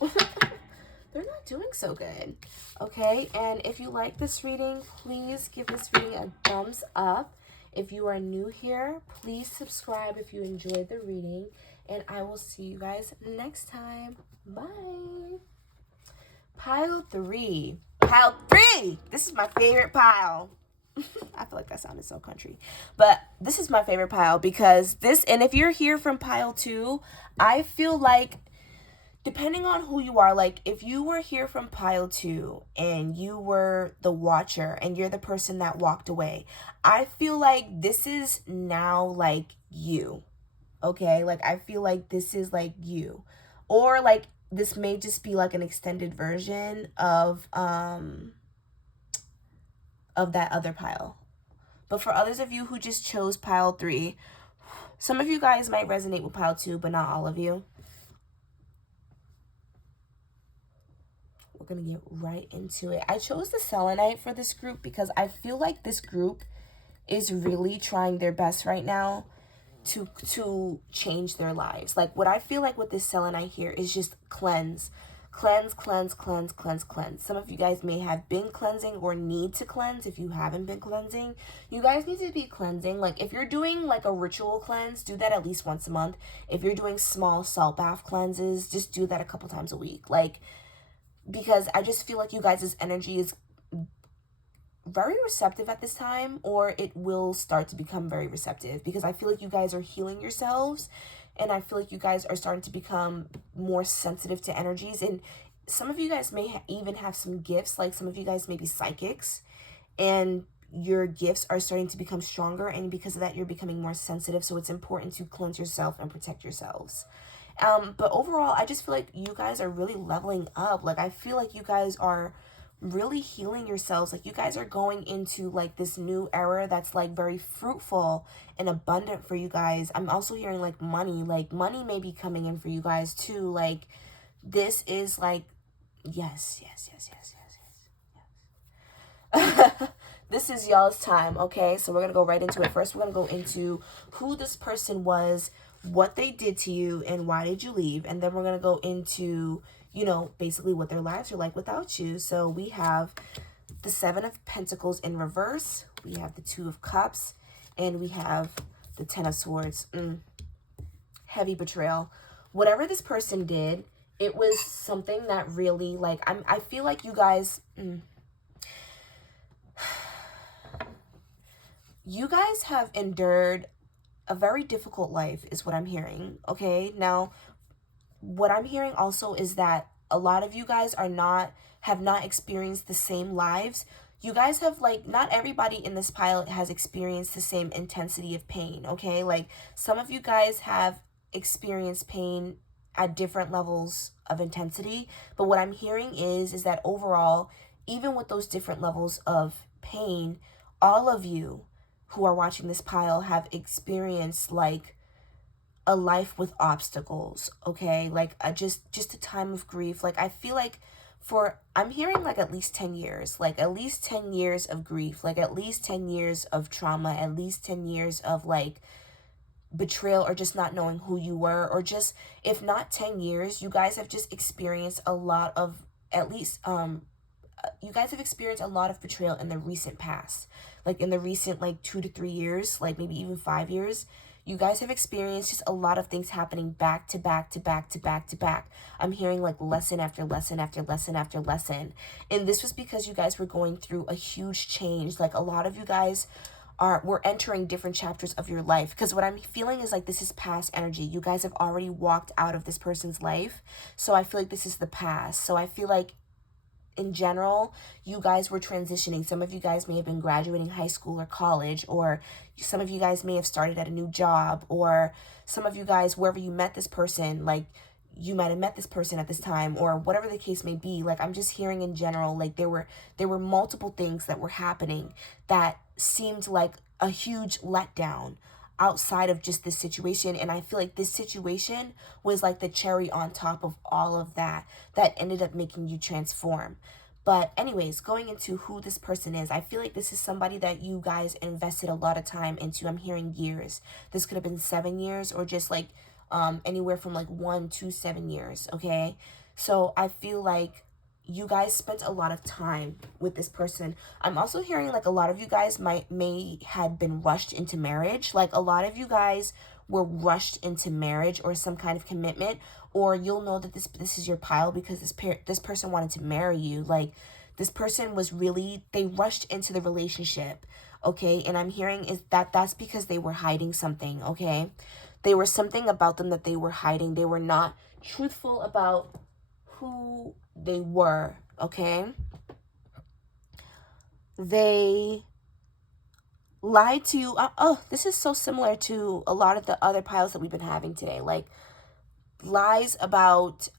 They're not doing so good. Okay, and if you like this reading, please give this reading a thumbs up. If you are new here, please subscribe if you enjoyed the reading. And I will see you guys next time. Bye. Pile 3. Pile 3! This is my favorite pile. I feel like that sounded so country. But this is my favorite pile because this, and if you're here from pile 2, I feel like, depending on who you are, like if you were here from pile 2 and you were the watcher and you're the person that walked away, I feel like this is now like you. Okay, like I feel like this is like you, or like this may just be like an extended version of that other pile. But for others of you who just chose pile 3, some of you guys might resonate with pile 2, but not all of you. We're gonna get right into it. I chose the selenite for this group because I feel like this group is really trying their best right now to change their lives. Like what I feel like with this selenite here is just cleanse. Some of you guys may have been cleansing or need to cleanse. If you haven't been cleansing, you guys need to be cleansing. Like if you're doing like a ritual cleanse, do that at least once a month. If you're doing small salt bath cleanses, just do that a couple times a week. Like, because I just feel like you guys' energy is very receptive at this time, or it will start to become very receptive, because I feel like you guys are healing yourselves, and I feel like you guys are starting to become more sensitive to energies. And some of you guys may even have some gifts, like some of you guys may be psychics, and your gifts are starting to become stronger, and because of that you're becoming more sensitive. So it's important to cleanse yourself and protect yourselves. But overall, I just feel like you guys are really leveling up. Like I feel like you guys are really healing yourselves. Like you guys are going into like this new era that's like very fruitful and abundant for you guys. I'm also hearing like money may be coming in for you guys too. Like this is like, yes. This is y'all's time. Okay, so we're gonna go right into it. First, we're gonna go into who this person was, what they did to you, and why did you leave. And then we're gonna go into, you know, basically what their lives are like without you. So we have the 7 of Pentacles in reverse, we have the 2 of Cups, and we have the 10 of Swords. Heavy betrayal. Whatever this person did, it was something that really, like, I feel like you guys, you guys have endured a very difficult life is what I'm hearing. Okay, now what I'm hearing also is that a lot of you guys have not experienced the same lives. You guys have, like, not everybody in this pile has experienced the same intensity of pain. Okay, like some of you guys have experienced pain at different levels of intensity, but what I'm hearing is that overall, even with those different levels of pain, all of you who are watching this pile have experienced like a life with obstacles. Okay, like just a time of grief. Like I feel like I'm hearing like at least 10 years, like at least 10 years of grief, like at least 10 years of trauma, at least 10 years of like betrayal, or just not knowing who you were, or just, if not 10 years, you guys have just experienced a lot of, at least you guys have experienced a lot of betrayal in the recent past, like in the recent like 2 to 3 years, like maybe even 5 years. You guys have experienced just a lot of things happening back to back to back to back to back. I'm hearing like lesson after lesson after lesson after lesson. And this was because you guys were going through a huge change. Like a lot of you guys we're entering different chapters of your life, because what I'm feeling is like this is past energy. You guys have already walked out of this person's life. So I feel like this is the past. So I feel like in general, you guys were transitioning. Some of you guys may have been graduating high school or college, or some of you guys may have started at a new job, or some of you guys, wherever you met this person, like you might have met this person at this time, or whatever the case may be. Like, I'm just hearing in general, like there were multiple things that were happening that seemed like a huge letdown outside of just this situation. And I feel like this situation was like the cherry on top of all of that ended up making you transform. But anyways, going into who this person is, I feel like this is somebody that you guys invested a lot of time into. I'm hearing years. This could have been 7 years, or just like anywhere from like 1 to 7 years. Okay, so I feel like you guys spent a lot of time with this person. I'm also hearing like a lot of you guys may had been rushed into marriage. Like, a lot of you guys were rushed into marriage or some kind of commitment, or you'll know that this is your pile because this person wanted to marry you. Like, this person was really, they rushed into the relationship. Okay, and I'm hearing is that's because they were hiding something. Okay, there was something about them that they were hiding. They were not truthful about who they were. Okay, they lied to you. Oh, this is so similar to a lot of the other piles that we've been having today. Like, lies about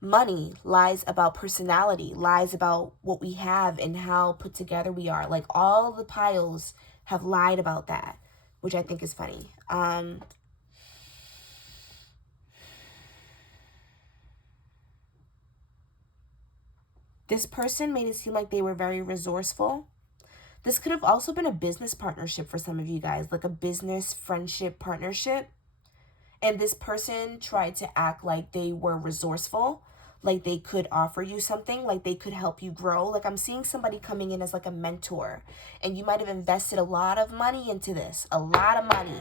money, lies about personality, lies about what we have and how put together we are. Like, all the piles have lied about that, which I think is funny. This person made it seem like they were very resourceful. This could have also been a business partnership for some of you guys, like a business friendship partnership. And this person tried to act like they were resourceful, like they could offer you something, like they could help you grow. Like, I'm seeing somebody coming in as like a mentor, and you might have invested a lot of money into this, a lot of money.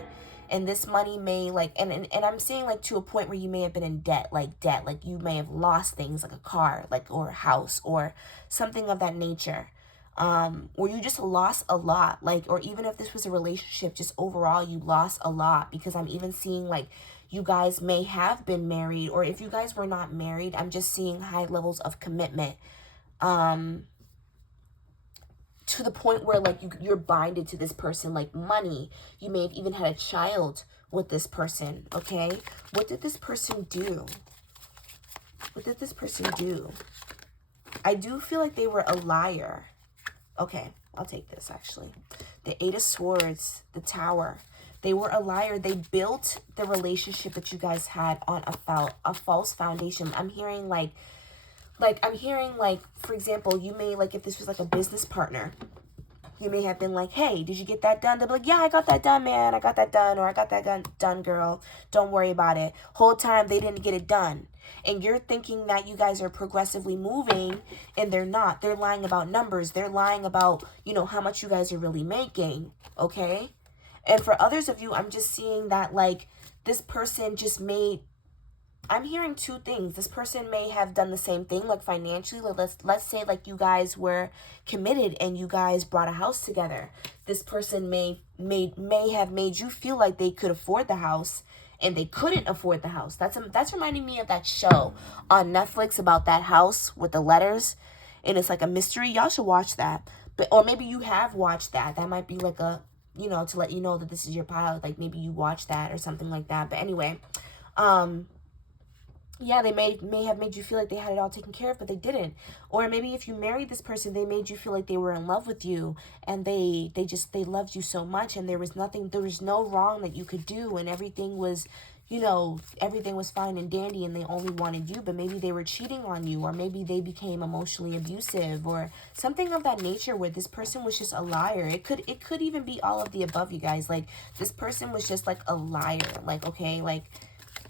And this money may like, and I'm seeing like to a point where you may have been in debt, like you may have lost things like a car, like, or a house or something of that nature. Or you just lost a lot, like, or even if this was a relationship, just overall you lost a lot, because I'm even seeing like you guys may have been married, or if you guys were not married, I'm just seeing high levels of commitment, to the point where like you're binded to this person, like money. You may have even had a child with this person. Okay, what did this person do? What did this person do? I do feel like they were a liar. Okay, I'll take this actually. The 8 of Swords, the Tower. They were a liar. They built the relationship that you guys had on a false foundation. I'm hearing like, for example, you may, like, if this was like a business partner, you may have been like, hey, did you get that done? They'll be like, yeah, I got that done, man. I got that done. Or I got that done, girl. Don't worry about it. Whole time they didn't get it done. And you're thinking that you guys are progressively moving, and they're not. They're lying about numbers. They're lying about, you know, how much you guys are really making. Okay? And for others of you, I'm just seeing that, like, this person just made, I'm hearing 2 things. This person may have done the same thing, like financially. Like, let's say like you guys were committed and you guys brought a house together. This person may have made you feel like they could afford the house, and they couldn't afford the house. That's reminding me of that show on Netflix about that house with the letters, and it's like a mystery. Y'all should watch that. But, or maybe you have watched that. That might be like a, you know, to let you know that this is your pile. Like, maybe you watched that or something like that. But anyway, yeah, they may have made you feel like they had it all taken care of, but they didn't. Or maybe if you married this person, they made you feel like they were in love with you, and they loved you so much, and there was no wrong that you could do, and everything was, you know, everything was fine and dandy, and they only wanted you. But maybe they were cheating on you, or maybe they became emotionally abusive, or something of that nature, where this person was just a liar. It could even be all of the above, you guys. Like, this person was just like a liar. Like, okay, like,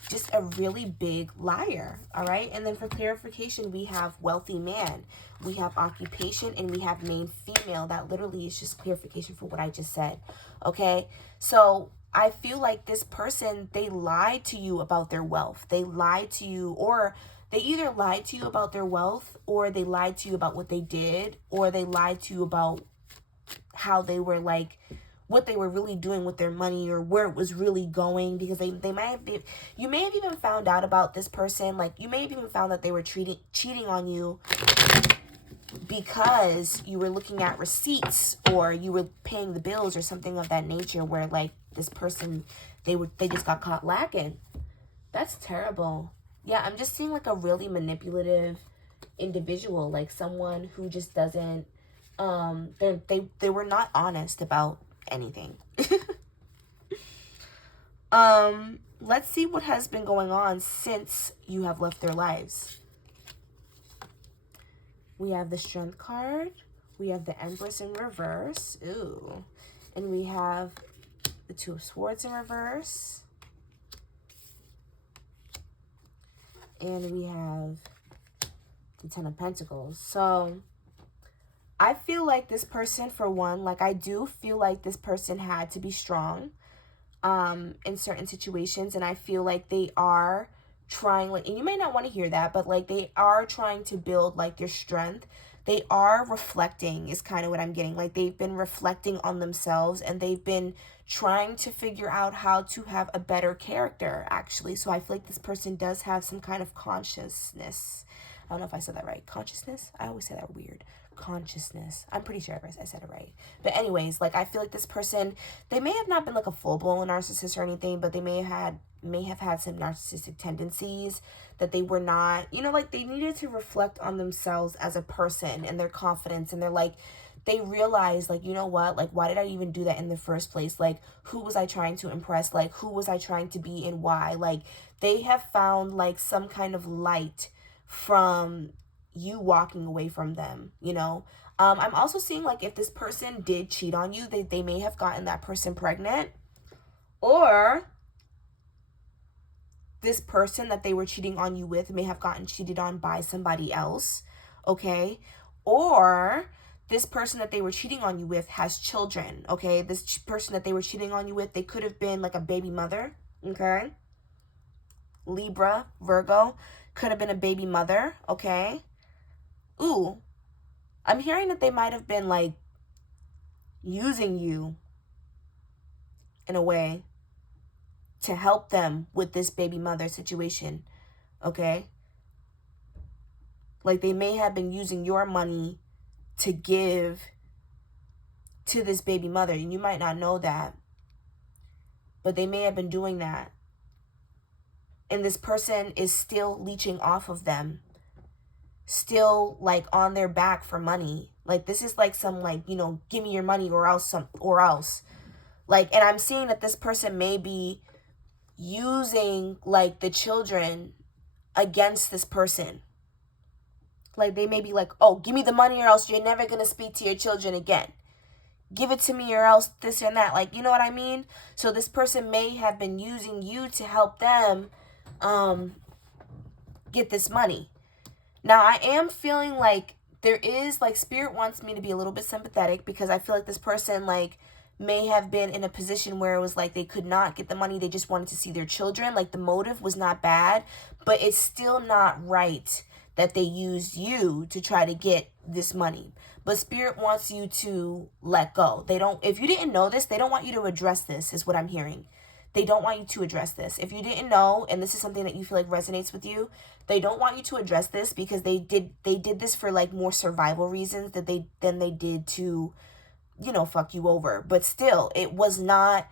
just a really big liar. All right. And then for clarification, we have wealthy man, we have occupation, and we have main female. That literally is just clarification for what I just said. Okay. So I feel like this person, they lied to you about their wealth. They lied to you, or they either lied to you about their wealth, or they lied to you about what they did, or they lied to you about how they were like what they were really doing with their money or where it was really going, because they might have been, you may have even found out about this person, like you may have even found that they were cheating on you because you were looking at receipts or you were paying the bills or something of that nature, where like this person, they just got caught lacking. That's terrible. Yeah, I'm just seeing like a really manipulative individual, like someone who just doesn't, they were not honest about anything. Let's see what has been going on since you have left their lives. We have the Strength card. We have the Empress in reverse. Ooh. And we have the Two of Swords in reverse. And we have the Ten of Pentacles. So I feel like this person, for one, like I do feel like this person had to be strong in certain situations. And I feel like they are trying, like, and you may not want to hear that, but like they are trying to build like their strength. They are reflecting is kind of what I'm getting. Like they've been reflecting on themselves and they've been trying to figure out how to have a better character, actually. So I feel like this person does have some kind of consciousness. I don't know if I said that right. Consciousness? I always say that weird. Consciousness. I'm pretty sure I said it right. But anyways, like I feel like this person, they may have not been like a full-blown narcissist or anything, but they may have had some narcissistic tendencies that they were not, you know, like they needed to reflect on themselves as a person and their confidence, and they're like, they realized, like, you know what, like, why did I even do that in the first place? Like, who was I trying to impress? Like, who was I trying to be and why? Like, they have found like some kind of light from you walking away from them, you know. I'm also seeing like if this person did cheat on you, they may have gotten that person pregnant, or this person that they were cheating on you with may have gotten cheated on by somebody else, okay? Or this person that they were cheating on you with has children, okay? This person that they were cheating on you with, they could have been like a baby mother, okay? Libra, Virgo, could have been a baby mother, okay? Ooh, I'm hearing that they might have been like using you in a way to help them with this baby mother situation, okay? Like they may have been using your money to give to this baby mother, and you might not know that, but they may have been doing that. And this person is still leeching off of them, still like on their back for money. Like this is like some like, you know, give me your money or else like, and I'm seeing that this person may be using like the children against this person. Like they may be like, oh, give me the money or else you're never going to speak to your children again. Give it to me or else this and that. Like, you know what I mean? So this person may have been using you to help them get this money. Now, I am feeling like there is, like, Spirit wants me to be a little bit sympathetic, because I feel like this person, like, may have been in a position where it was like they could not get the money. They just wanted to see their children. Like, the motive was not bad, but it's still not right that they used you to try to get this money. But Spirit wants you to let go. They don't, if you didn't know this, they don't want you to address this, is what I'm hearing. They don't want you to address this. If you didn't know, and this is something that you feel like resonates with you, they don't want you to address this because they did this for like more survival reasons than they did to, you know, fuck you over. But still, it was not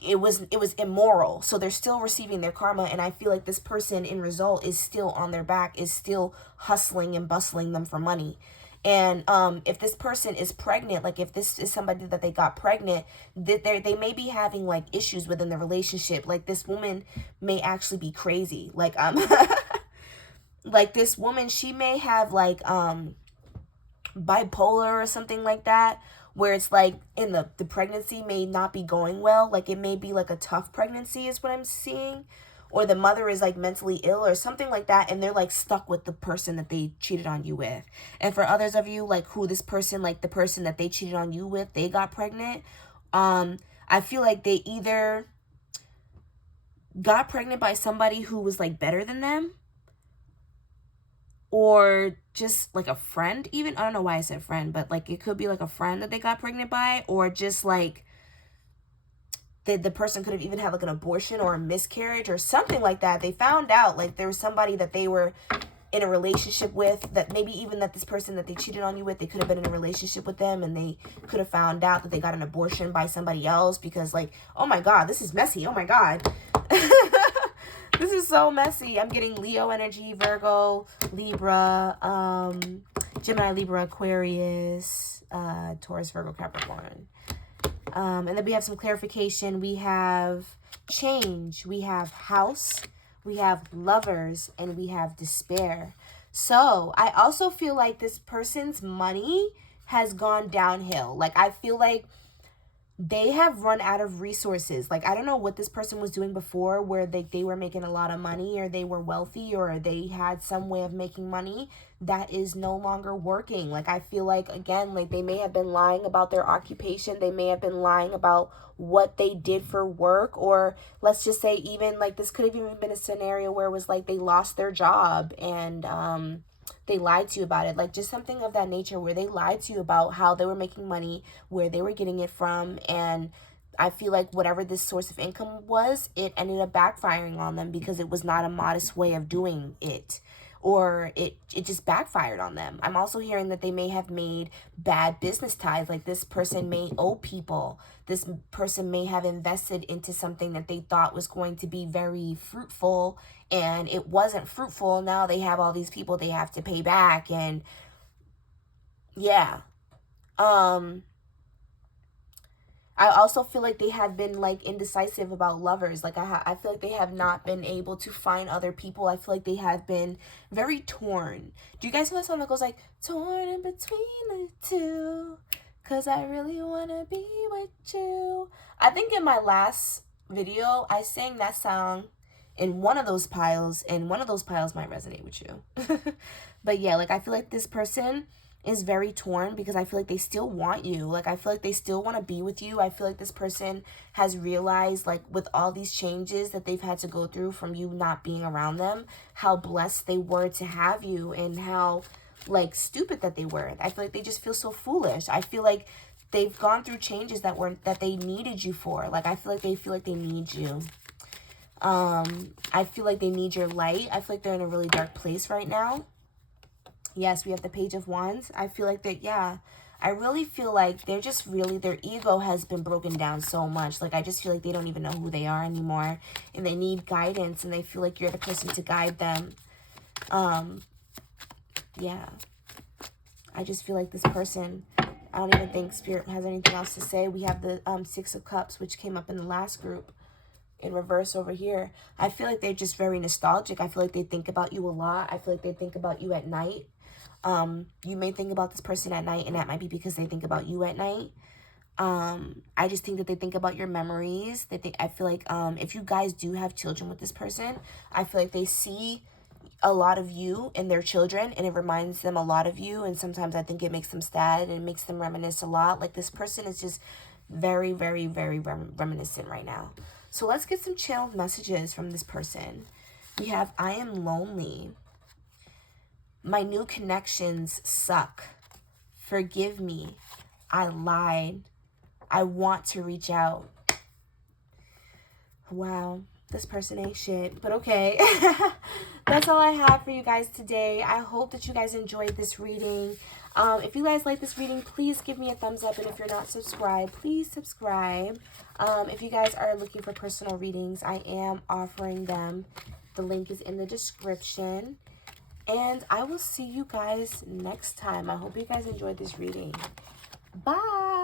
it was immoral. So they're still receiving their karma, and I feel like this person in result is still on their back, is still hustling and bustling them for money. And if this person is pregnant, like if this is somebody that they got pregnant, they may be having like issues within the relationship. Like this woman may actually be crazy. Like like this woman, she may have like bipolar or something like that, where it's like in the pregnancy may not be going well. Like it may be like a tough pregnancy is what I'm seeing. Or the mother is like mentally ill or something like that, and they're like stuck with the person that they cheated on you with. And for others of you, like who this person, like the person that they cheated on you with, they got pregnant. I feel like they either got pregnant by somebody who was like better than them, or just like a friend even. I don't know why I said friend, but like it could be like a friend that they got pregnant by, or just like the person could have even had like an abortion or a miscarriage or something like that. They found out like there was somebody that they were in a relationship with, that maybe even that this person that they cheated on you with, they could have been in a relationship with them, and they could have found out that they got an abortion by somebody else, because like, oh my God, this is messy. Oh my God. This is so messy. I'm getting Leo energy, Virgo, Libra, Gemini, Libra, Aquarius, Taurus, Virgo, Capricorn. And then we have some clarification. We have change. We have house. We have lovers. And we have despair. So I also feel like this person's money has gone downhill. Like I feel like they have run out of resources. Like, I don't know what this person was doing before, where they were making a lot of money, or they were wealthy, or they had some way of making money that is no longer working. Like, I feel like, again, like they may have been lying about their occupation. They may have been lying about what they did for work, or let's just say even like this could have even been a scenario where it was like they lost their job and they lied to you about it. Like just something of that nature where they lied to you about how they were making money, where they were getting it from. And I feel like whatever this source of income was, it ended up backfiring on them because it was not a modest way of doing it. Or it just backfired on them. I'm also hearing that they may have made bad business ties. Like this person may owe people. This person may have invested into something that they thought was going to be very fruitful, and it wasn't fruitful. Now they have all these people they have to pay back. And yeah. I also feel like they have been like indecisive about lovers. Like I feel like they have not been able to find other people. I feel like they have been very torn. Do you guys know that song that goes like, torn in between the two, 'cause I really want to be with you? I think in my last video, I sang that song in one of those piles, and one of those piles might resonate with you. But yeah, like I feel like this person is very torn because I feel like they still want you. Like I feel like they still want to be with you. I feel like this person has realized, like with all these changes that they've had to go through from you not being around them, how blessed they were to have you, and how like stupid that they were. I feel like they just feel so foolish. I feel like they've gone through changes that they needed you for. Like I feel like they need you. I feel like they need your light. I feel like they're in a really dark place right now. Yes, we have the Page of Wands. I feel like that, yeah. I really feel like they're just really, their ego has been broken down so much. Like, I just feel like they don't even know who they are anymore. And they need guidance, and they feel like you're the person to guide them. Yeah. I just feel like this person, I don't even think Spirit has anything else to say. We have the Six of Cups, which came up in the last group, in reverse over here. I feel like they're just very nostalgic. I feel like they think about you a lot. I feel like they think about you at night. You may think about this person at night, and that might be because they think about you at night. I just think that they think about your memories. I feel like if you guys do have children with this person, I feel like they see a lot of you in their children, and it reminds them a lot of you. And sometimes I think it makes them sad, and it makes them reminisce a lot. Like this person is just very, very, very reminiscent right now. So let's get some channeled messages from this person. We have, I am lonely. My new connections suck. Forgive me. I lied. I want to reach out. Wow. This person ain't shit. But okay. That's all I have for you guys today. I hope that you guys enjoyed this reading. If you guys like this reading, please give me a thumbs up. And if you're not subscribed, please subscribe. If you guys are looking for personal readings, I am offering them. The link is in the description. And I will see you guys next time. I hope you guys enjoyed this reading. Bye.